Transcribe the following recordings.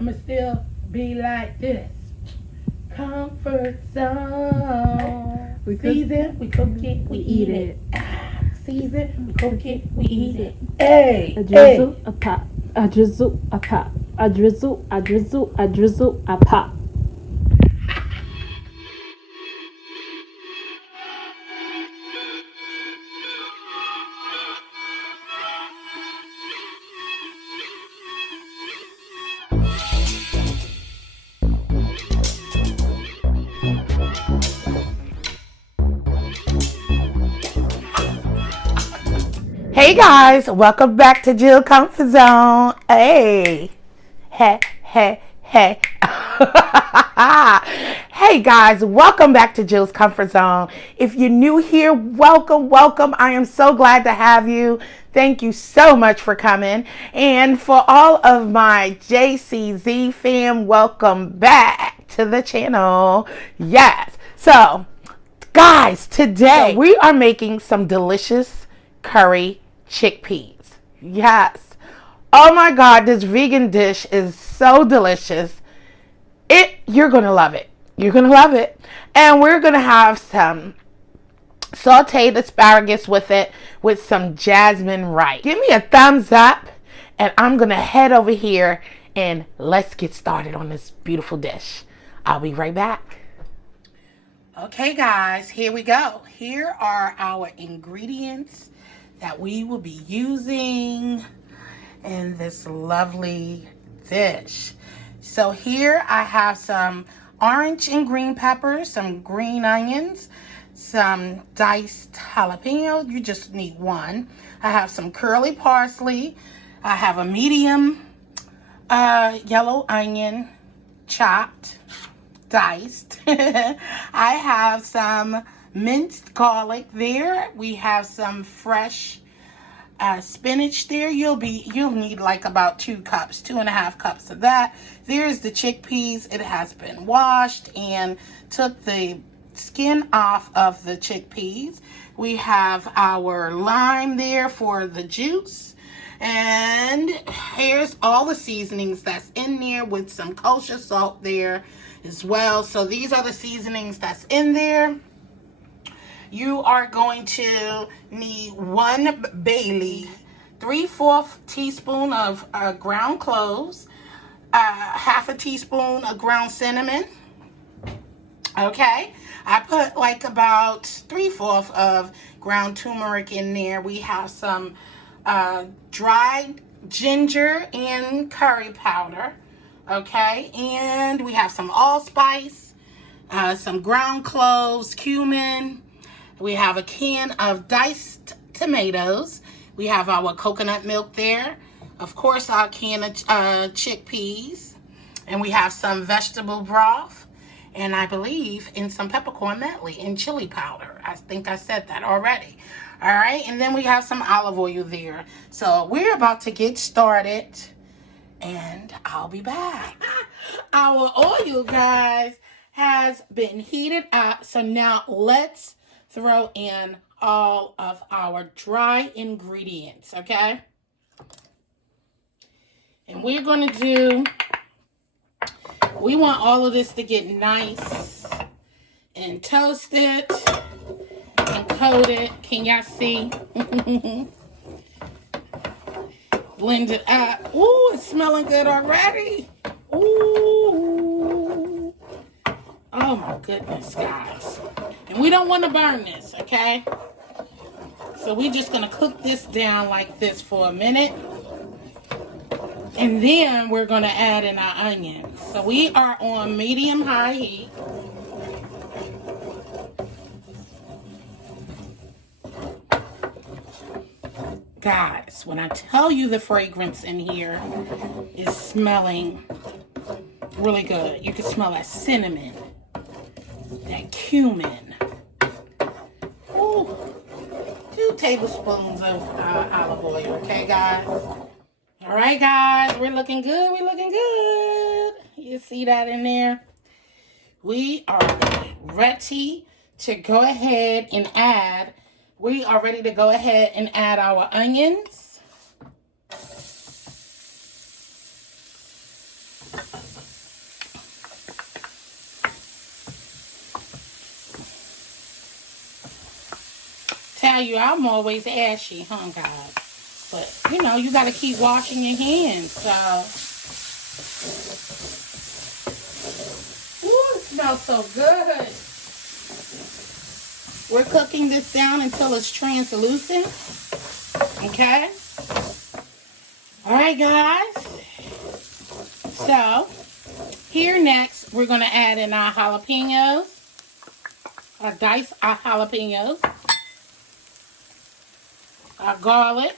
I'ma still be like this. Comfort zone. We cook Season, we cook it, we eat it. Season, we cook it, we eat it. A Hey, drizzle, hey. a pop. A drizzle, a pop. A drizzle, a drizzle, a drizzle, a pop. Hey guys, welcome back to Jill Comfort Zone. Hey, hey, hey, hey. Hey guys, welcome back to Jill's Comfort Zone. If you're new here, welcome, welcome. I am so glad to have you. Thank you so much for coming. And for all of my JCZ fam, welcome back to the channel. Yes. So, guys, today we are making some delicious curry chickpeas. Yes. Oh my God, this vegan dish is so delicious. You're gonna love it. You're gonna love it. And we're gonna have some sauteed asparagus with it with some jasmine rice. Give me a thumbs up and I'm gonna head over here and let's get started on this beautiful dish. I'll be right back. Okay guys, here we go. Here are our ingredients that we will be using in this lovely dish. So here I have some orange and green peppers, some green onions, some diced jalapeno. You just need one. I have some curly parsley. I have a medium yellow onion, chopped, diced. I have some minced garlic there. We have some fresh spinach there. You'll need like about 2.5 cups of that. There's the chickpeas. It has been washed and took the skin off of the chickpeas. We have our lime there for the juice. And here's all the seasonings that's in there with some kosher salt there as well. So these are the seasonings that's in there. You are going to need 1 bay leaf, 3/4 teaspoon of ground cloves, 1/2 teaspoon of ground cinnamon. Okay, I put like about 3/4 of ground turmeric in there. We have some dried ginger and curry powder. Okay, and we have some allspice, some ground cloves, cumin. We have a can of diced tomatoes. We have our coconut milk there. Of course, our can of chickpeas. And we have some vegetable broth. And I believe in some peppercorn medley and chili powder. I think I said that already. All right. And then we have some olive oil there. So we're about to get started. And I'll be back. Our oil, guys, has been heated up. So now let's throw in all of our dry ingredients, okay? And we're going to we want all of this to get nice and toasted and coated. Can y'all see? Blend it up. Ooh, it's smelling good already. Ooh. Oh my goodness, guys. And we don't want to burn this, okay? So we're just going to cook this down like this for a minute. And then we're going to add in our onions. So we are on medium-high heat. Guys, when I tell you the fragrance in here is smelling really good. You can smell that cinnamon, that cumin. Ooh, 2 tablespoons of olive oil, okay, guys? All right, guys, we're looking good. We're looking good. You see that in there? We are ready to go ahead and add. We are ready to go ahead and add our onions. tell you, I'm always ashy, huh, guys? But, you know, you got to keep washing your hands, so. Ooh, it smells so good. We're cooking this down until it's translucent. Okay? Alright, guys. So, here next, we're going to add in our jalapenos. Our diced jalapenos. Our garlic.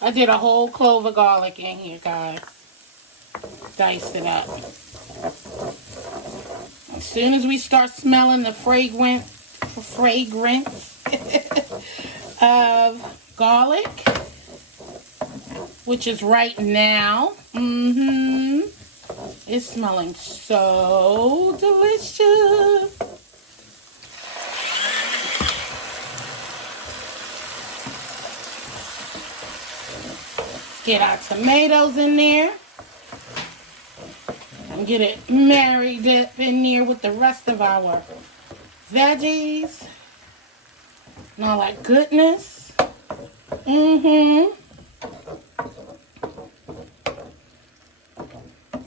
I did a whole clove of garlic in here, guys. Diced it up. As soon as we start smelling the fragrance of garlic, which is right now, it's smelling so delicious. Get our tomatoes in there and get it married up in there with the rest of our veggies and all that goodness.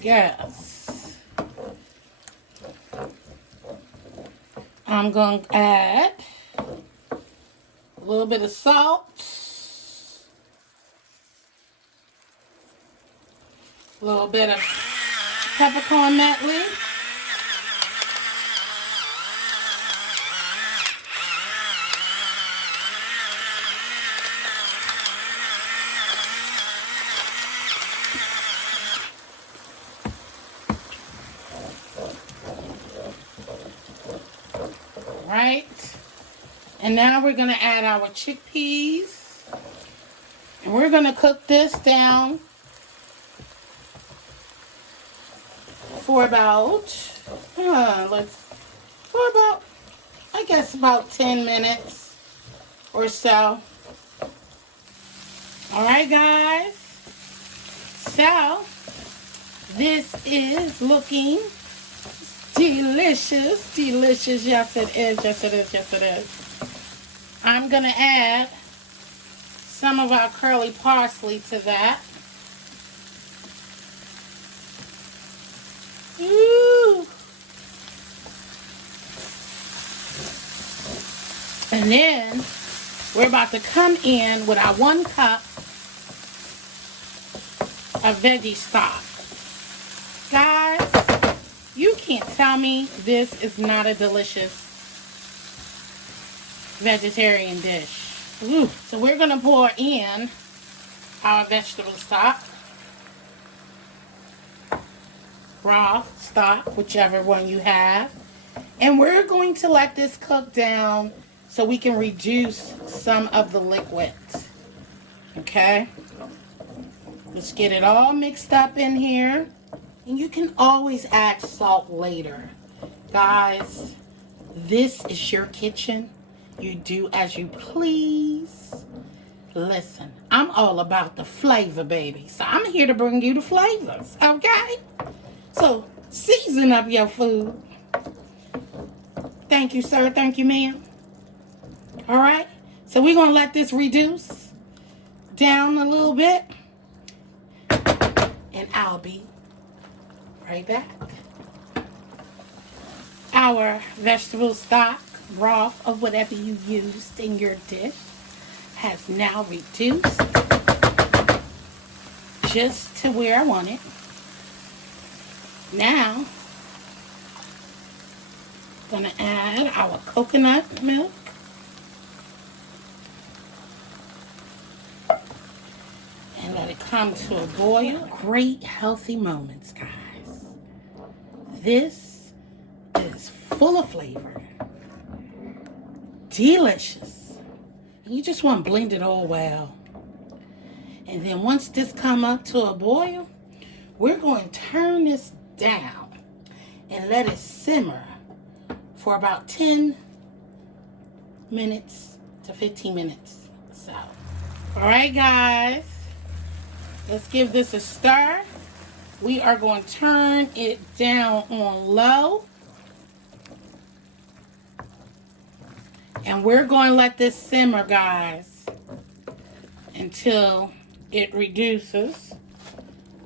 Yes. I'm going to add a little bit of salt. A little bit of peppercorn medley. Right. And now we're going to add our chickpeas. And we're going to cook this down for about, I guess about 10 minutes or so. Alright, guys. So, this is looking delicious. Delicious. Yes, it is. Yes, it is. Yes, it is. I'm going to add some of our curly parsley to that. Ooh. And then we're about to come in with our 1 cup of veggie stock. Guys, you can't tell me this is not a delicious vegetarian dish. Ooh. So we're going to pour in our vegetable stock. Broth, stock, whichever one you have. And we're going to let this cook down so we can reduce some of the liquid. Okay? Let's get it all mixed up in here. And you can always add salt later. Guys, this is your kitchen. You do as you please. Listen, I'm all about the flavor, baby. So I'm here to bring you the flavors, okay? So, season up your food. Thank you, sir. Thank you, ma'am. All right? So, we're going to let this reduce down a little bit. And I'll be right back. Our vegetable stock, broth, or whatever you used in your dish has now reduced just to where I want it. Now, I'm going to add our coconut milk. And let it come to a boil. Great healthy moments, guys. This is full of flavor. Delicious. And you just want to blend it all well. And then once this come up to a boil, we're going to turn this down and let it simmer for about 10 minutes to 15 minutes. So, all right, guys, let's give this a stir. We are going to turn it down on low. And we're going to let this simmer, guys, until it reduces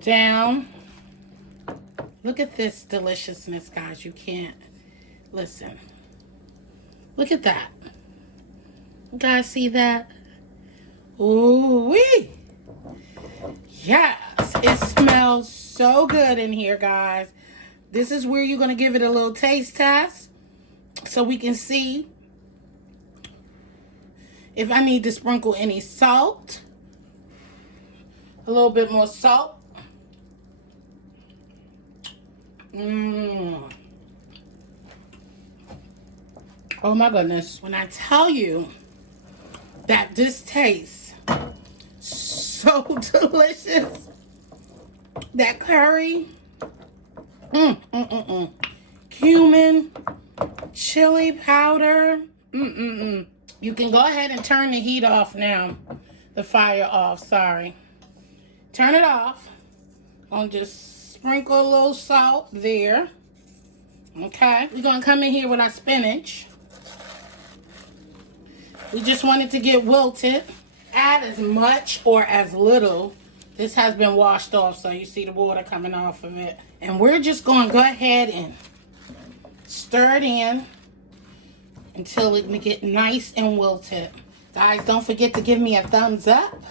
down. Look at this deliciousness, guys. You can't listen. Look at that. You guys see that? Ooh-wee. Yes, it smells so good in here, guys. This is where you're going to give it a little taste test so we can see if I need to sprinkle any salt. A little bit more salt. Oh my goodness. When I tell you that this tastes so delicious, that curry, cumin, chili powder, You can go ahead and turn the heat off now. The fire off, sorry. Turn it off. I'm gonna just sprinkle a little salt there. Okay, we're gonna come in here with our spinach. We just want it to get wilted. Add as much or as little. This has been washed off, so you see the water coming off of it. And we're just gonna go ahead and stir it in until it can get nice and wilted. Guys, don't forget to give me a thumbs up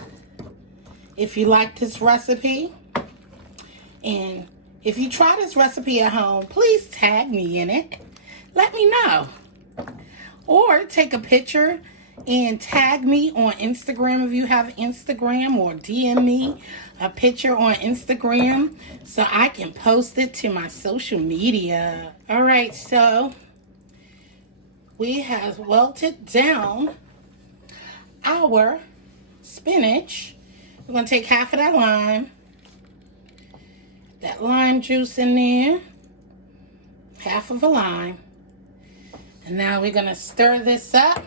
if you like this recipe. And if you try this recipe at home, please tag me in it. Let me know. Or take a picture and tag me on Instagram if you have Instagram, or DM me a picture on Instagram so I can post it to my social media. All right, so we have wilted down our spinach. We're going to take half of that lime juice in there, half of a lime. And now we're going to stir this up.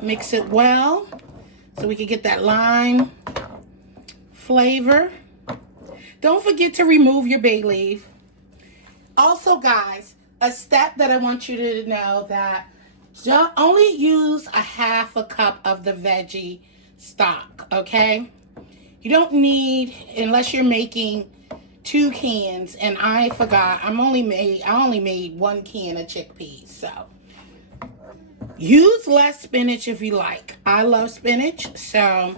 Mix it well so we can get that lime flavor. Don't forget to remove your bay leaf. Also, guys, a step that I want you to know, that only use a half a cup of the veggie stock, okay? You don't need, unless you're making 2 cans, and I forgot, I only made 1 can of chickpeas, so use less spinach if you like. I love spinach, so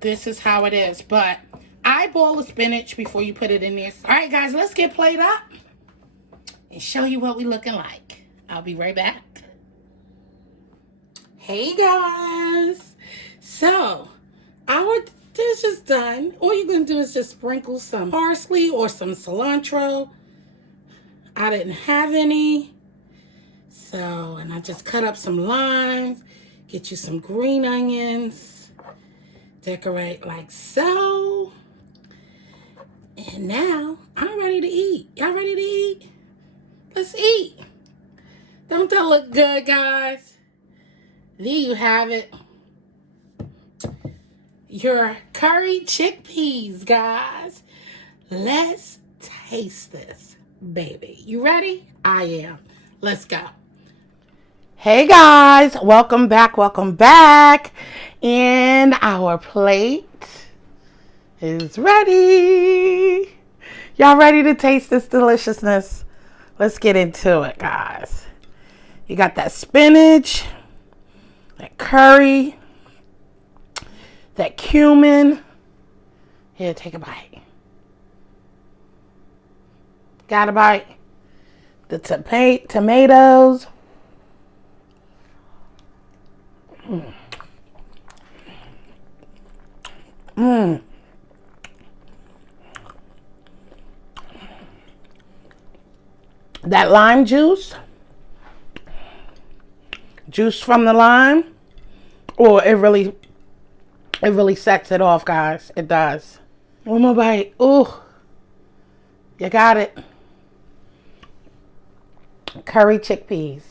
this is how it is. But eyeball the spinach before you put it in there. All right, guys, let's get played up and show you what we looking like. I'll be right back. Hey, guys. So, our dish is done. All you're going to do is just sprinkle some parsley or some cilantro. I didn't have any. So, and I just cut up some limes, get you some green onions, decorate like so. And now I'm ready to eat. Y'all ready to eat? Let's eat. Don't that look good, guys? There you have it. Your curry chickpeas, guys. Let's taste this, baby. You ready? I am. Let's go. Hey guys, welcome back. And our plate is ready. Y'all ready to taste this deliciousness? Let's get into it, guys. You got that spinach, that curry, that cumin. Here, take a bite. Got a bite? The tomatoes. That lime juice from the lime, it really sets it off, guys. It does. One more bite. Ooh, you got it. Curry chickpeas.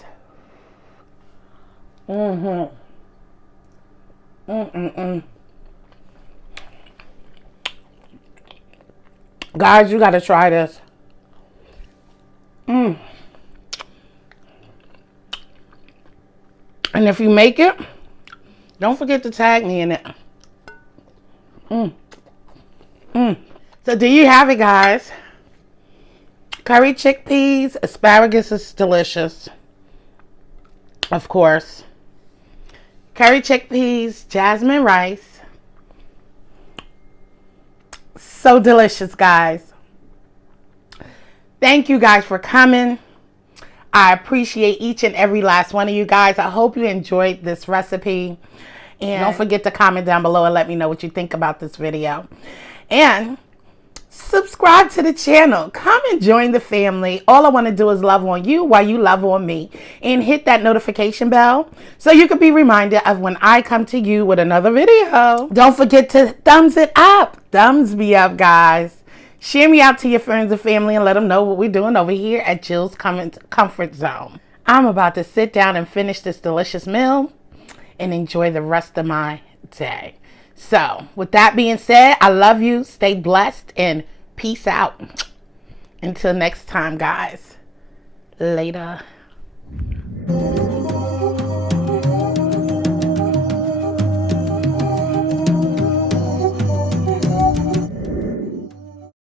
Guys, you gotta try this. And if you make it, don't forget to tag me in it. So there you have it, guys. Curry chickpeas, asparagus is delicious. Of course. Curry chickpeas, jasmine rice. So delicious, guys. Thank you guys for coming. I appreciate each and every last one of you guys. I hope you enjoyed this recipe. And don't forget to comment down below and let me know what you think about this video. And subscribe to the channel. Come and join the family. All I want to do is love on you while you love on me. And hit that notification bell so you can be reminded of when I come to you with another video. Don't forget to thumbs it up. Thumbs me up, guys. Share me out to your friends and family and let them know what we're doing over here at Jill's Comfort Zone. I'm about to sit down and finish this delicious meal and enjoy the rest of my day. So, with that being said, I love you. Stay blessed and peace out. Until next time, guys. Later.